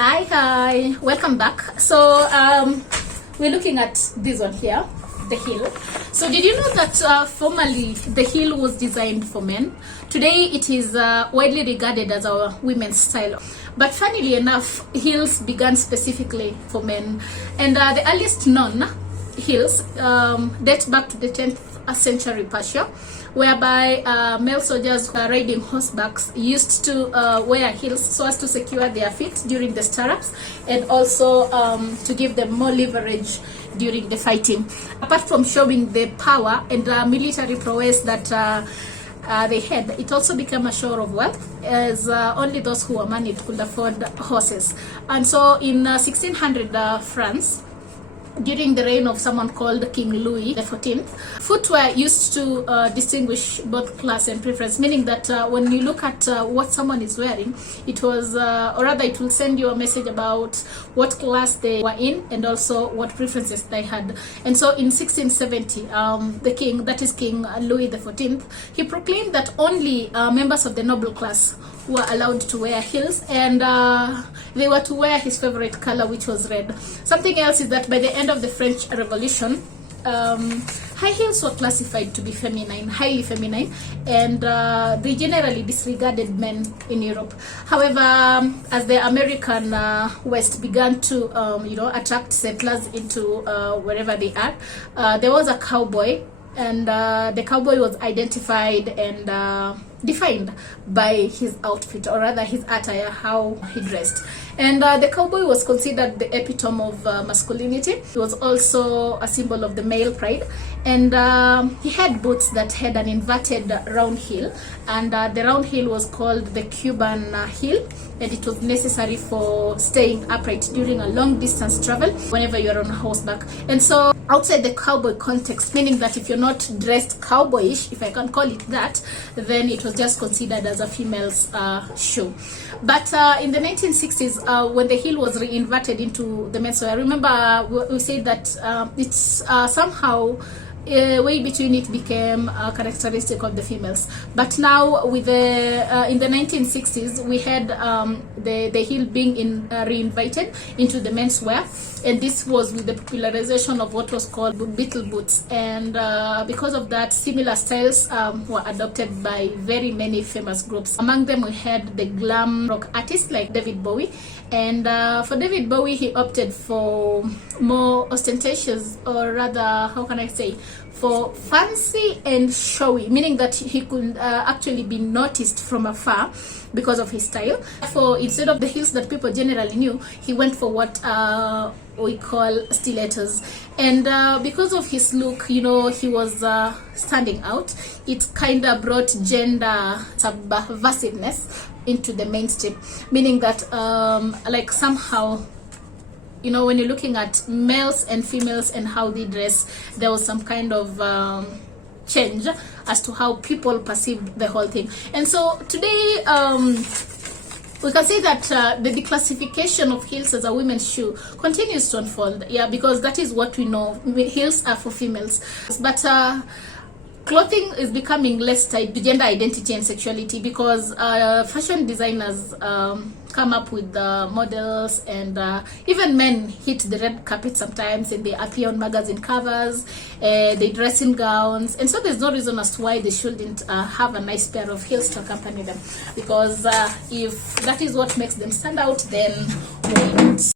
Hi, welcome back. So we're looking at this one here, the heel. So did you know that formerly the heel was designed for men? Today it is widely regarded as our women's style. But funnily enough, heels began specifically for men, and the earliest known heels date back to the 10th century Persia, whereby male soldiers riding horsebacks used to wear heels so as to secure their feet during the stirrups, and also to give them more leverage during the fighting. Apart from showing the power and military prowess that they had, it also became a show of wealth, as only those who were moneyed could afford horses. And so in 1600 France, during the reign of someone called King Louis XIV, footwear used to distinguish both class and preference, meaning that when you look at what someone is wearing, it was, or rather it will send you a message about what class they were in and also what preferences they had. And so in 1670, the king, that is King Louis XIV, he proclaimed that only members of the noble class were allowed to wear heels, and they were to wear his favorite color, which was red. Something else is that by the end of the French Revolution, high heels were classified to be feminine, highly feminine, and they generally disregarded men in Europe. However, as the American West began to attract settlers into wherever they are, there was a cowboy, and the cowboy was identified and defined by his outfit, or rather his attire, how he dressed. And the cowboy was considered the epitome of masculinity. He was also a symbol of the male pride, and he had boots that had an inverted round heel, and the round heel was called the Cuban heel, and it was necessary for staying upright during a long distance travel whenever you're on horseback. And so outside the cowboy context, meaning that if you're not dressed cowboyish, if I can call it that, then it was just considered as a female's shoe. But in the 1960s, when the heel was reinverted into the men's wear, I remember we said that it's somehow way between it became a characteristic of the females. But now with the in the 1960s, we had the heel being reinvited into the men's wear, and this was with the popularization of what was called beetle boots. And because of that, similar styles were adopted by very many famous groups. Among them, we had the glam rock artists like David Bowie, and for David Bowie, he opted for more ostentatious, or rather, how can I say, for fancy and showy, meaning that he could actually be noticed from afar because of his style. For instead of the heels that people generally knew, he went for what we call stilettos. And because of his look, he was standing out. It kind of brought gender subversiveness into the mainstream, meaning that like somehow, when you're looking at males and females and how they dress, there was some kind of change as to how people perceived the whole thing. And so today, we can say that the declassification of heels as a women's shoe continues to unfold. Yeah, because that is what we know. Heels are for females. But clothing is becoming less tied to gender identity and sexuality, because fashion designers come up with models, and even men hit the red carpet sometimes, and they appear on magazine covers, they dress in gowns, and so there's no reason as to why they shouldn't have a nice pair of heels to accompany them, because if that is what makes them stand out, then why not?